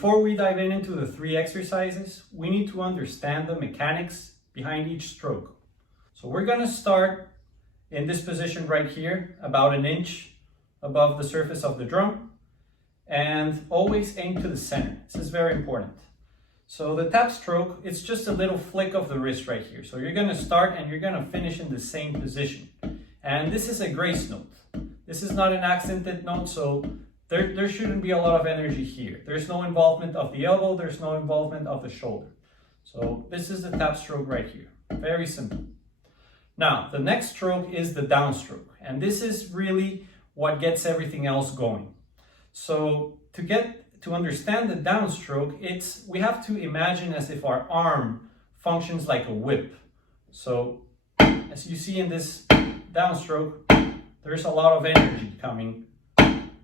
before we dive into the 3 exercises, we need to understand the mechanics behind each stroke. So we're going to start in this position right here, about an inch above the surface of the drum, and always aim to the center. This is very important. So the tap stroke, it's just a little flick of the wrist right here. So you're going to start and you're going to finish in the same position. And this is a grace note. This is not an accented note, so there shouldn't be a lot of energy here. There's no involvement of the elbow, there's no involvement of the shoulder. So this is the tap stroke right here. Very simple. Now, the next stroke is the downstroke. And this is really what gets everything else going. So to understand the downstroke, we have to imagine as if our arm functions like a whip. So as you see in this downstroke, there's a lot of energy coming,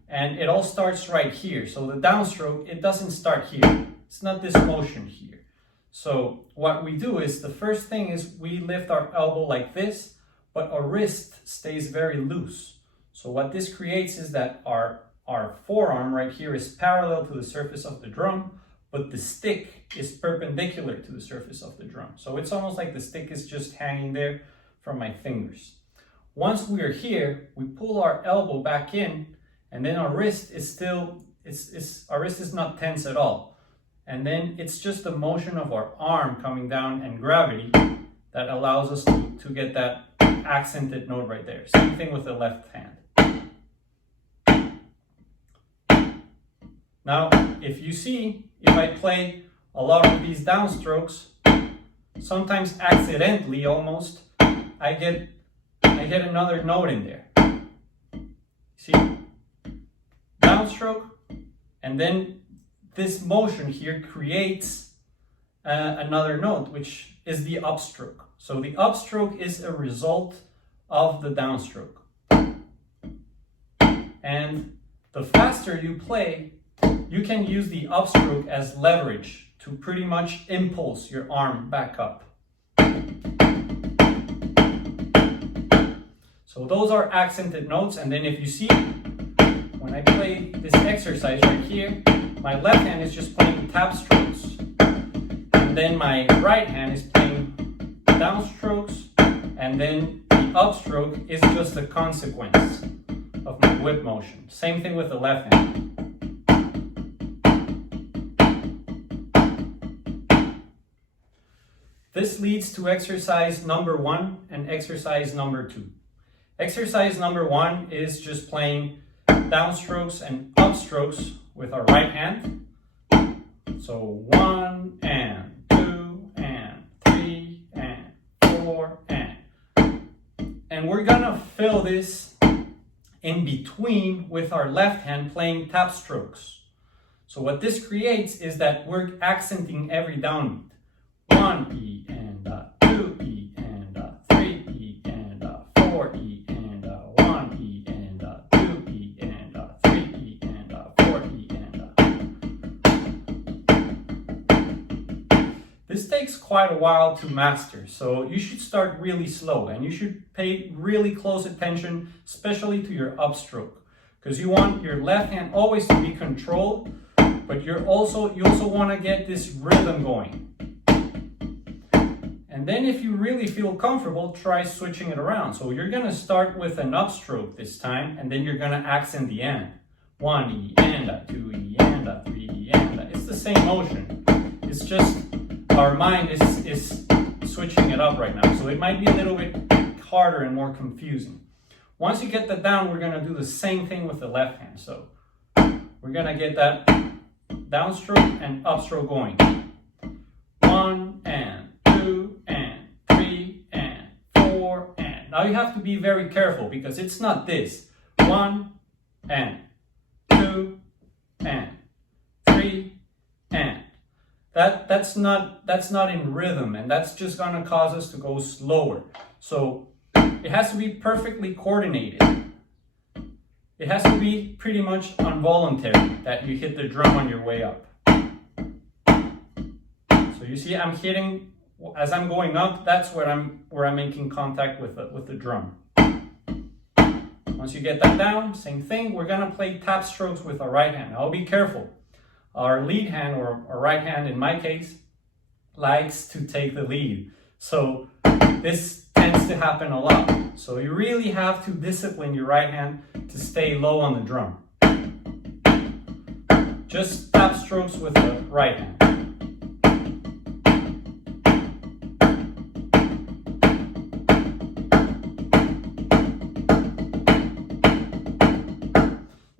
and it all starts right here. So the downstroke, it doesn't start here. It's not this motion here. So what we do is, the first thing is we lift our elbow like this, but our wrist stays very loose. So what this creates is that our forearm right here is parallel to the surface of the drum, but the stick is perpendicular to the surface of the drum. So it's almost like the stick is just hanging there from my fingers. Once we are here, we pull our elbow back in, and then our wrist is still, our wrist is not tense at all. And then it's just the motion of our arm coming down and gravity that allows us to get that accented note right there. Same thing with the left hand. Now, if you see, if I play a lot of these downstrokes, sometimes accidentally almost, I get another note in there. See? Downstroke, and then this motion here creates another note, which is the upstroke. So the upstroke is a result of the downstroke. And the faster you play, you can use the upstroke as leverage to pretty much impulse your arm back up. So those are accented notes, and then if you see, when I play this exercise right here, my left hand is just playing tap strokes, and then my right hand is playing downstrokes, and then the upstroke is just a consequence of my whip motion. Same thing with the left hand. This leads to exercise number 1 and exercise number 2. Exercise number 1 is just playing downstrokes and upstrokes with our right hand. So 1 and 2 and 3 and 4 and we're gonna fill this in between with our left hand playing tap strokes. So what this creates is that we're accenting every downbeat. 1 E and 2 E and 3 E and 4 E and 1 E and 2 E and 3 E and 4 E and This takes quite a while to master, so you should start really slow, and you should pay really close attention, especially to your upstroke, because you want your left hand always to be controlled, but you also want to get this rhythm going. And then if you really feel comfortable, try switching it around. So you're going to start with an upstroke this time, and then you're going to accent the end. 1 E and 2 E and 3 E and. It's the same motion. It's just our mind is switching it up right now. So it might be a little bit harder and more confusing. Once you get that down, we're going to do the same thing with the left hand. So we're going to get that downstroke and upstroke going. 1 and 2 and 3 and 4 and. Now you have to be very careful because it's not this. 1 and 2 and 3 and. That's not in rhythm, and that's just gonna cause us to go slower. So it has to be perfectly coordinated. It has to be pretty much involuntary that you hit the drum on your way up. So you see, I'm hitting as I'm going up. That's where I'm making contact with the drum. Once you get that down, same thing. We're gonna play tap strokes with our right hand. Now be careful. our lead hand, or our right hand in my case, likes to take the lead. So this tends to happen a lot. So you really have to discipline your right hand to stay low on the drum. Just tap strokes with the right hand.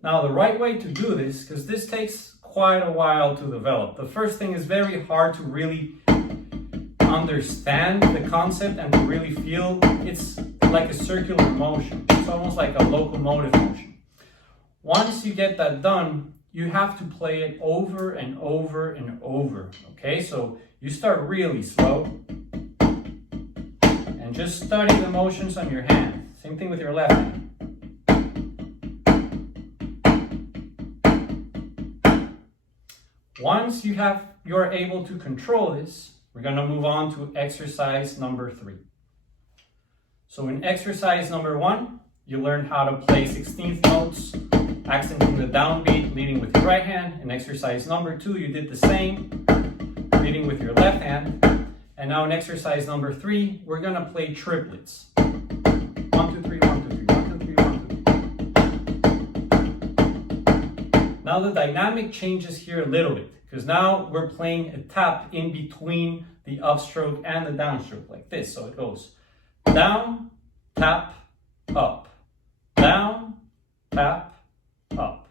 Now the right way to do this, because this takes quite a while to develop. The first thing is very hard to really understand the concept and to really feel. It's like a circular motion. It's almost like a locomotive motion. Once you get that done, you have to play it over and over and over. Okay, so you start really slow and just study the motions on your hand. Same thing with your left hand. Once you're able to control this, we're going to move on to exercise number 3. So in exercise number 1, you learn how to play 16th notes, accenting the downbeat, leading with your right hand. In exercise number 2, you did the same, leading with your left hand. And now in exercise number 3, we're going to play triplets. 1, 2, 3, 1, 2, 3, 1, 2, 3, 1, 2, 3. Now the dynamic changes here a little bit, because now we're playing a tap in between the upstroke and the downstroke, like this. So it goes down, tap, up, down, tap, up.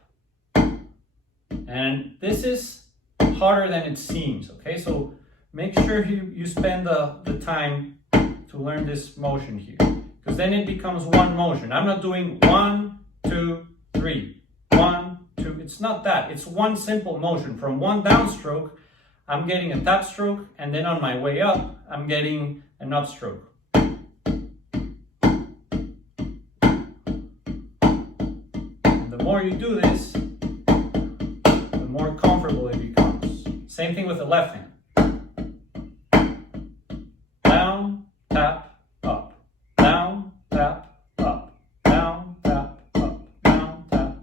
And this is harder than it seems, okay? So make sure you spend the time to learn this motion here, because then it becomes one motion. I'm not doing 1, 2, 3, 1, 2. It's not that. It's one simple motion. From one downstroke, I'm getting a tap stroke, and then on my way up, I'm getting an upstroke. And the more you do this, the more comfortable it becomes. Same thing with the left hand. Down, tap, up. Down, tap, up. Down, tap, up. Down, tap.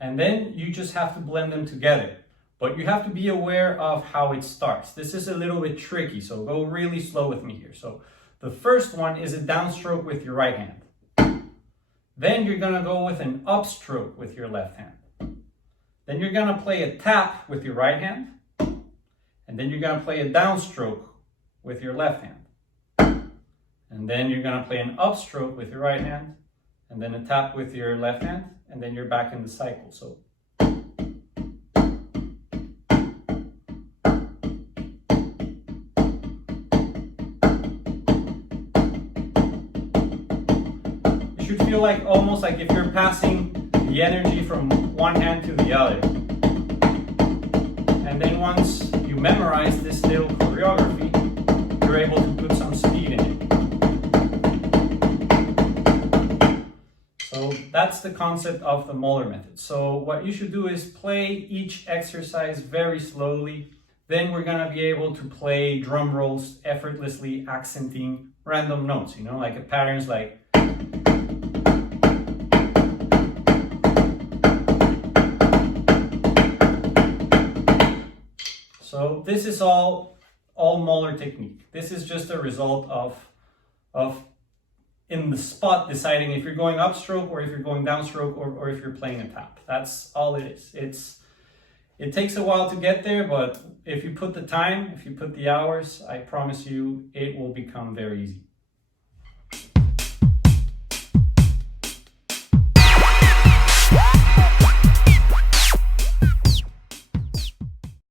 And then you just have to blend them together. But you have to be aware of how it starts. This is a little bit tricky, so go really slow with me here. So the first one is a downstroke with your right hand. Then you're going to go with an upstroke with your left hand. Then you're going to play a tap with your right hand. And then you're going to play a downstroke with your left hand. And then you're going to play an upstroke with your right hand. And then a tap with your left hand. And then you're back in the cycle. So you should feel like almost like if you're passing the energy from one hand to the other. And then once you memorize this little choreography, you're able to put some speed in it. So that's the concept of the Moeller method. So what you should do is play each exercise very slowly. Then we're going to be able to play drum rolls effortlessly, accenting random notes, you know, like a patterns like. So this is all Moeller technique. This is just a result of in the spot deciding if you're going upstroke or if you're going downstroke or if you're playing a tap. That's all it is. It takes a while to get there, but if you put the time, if you put the hours, I promise you it will become very easy.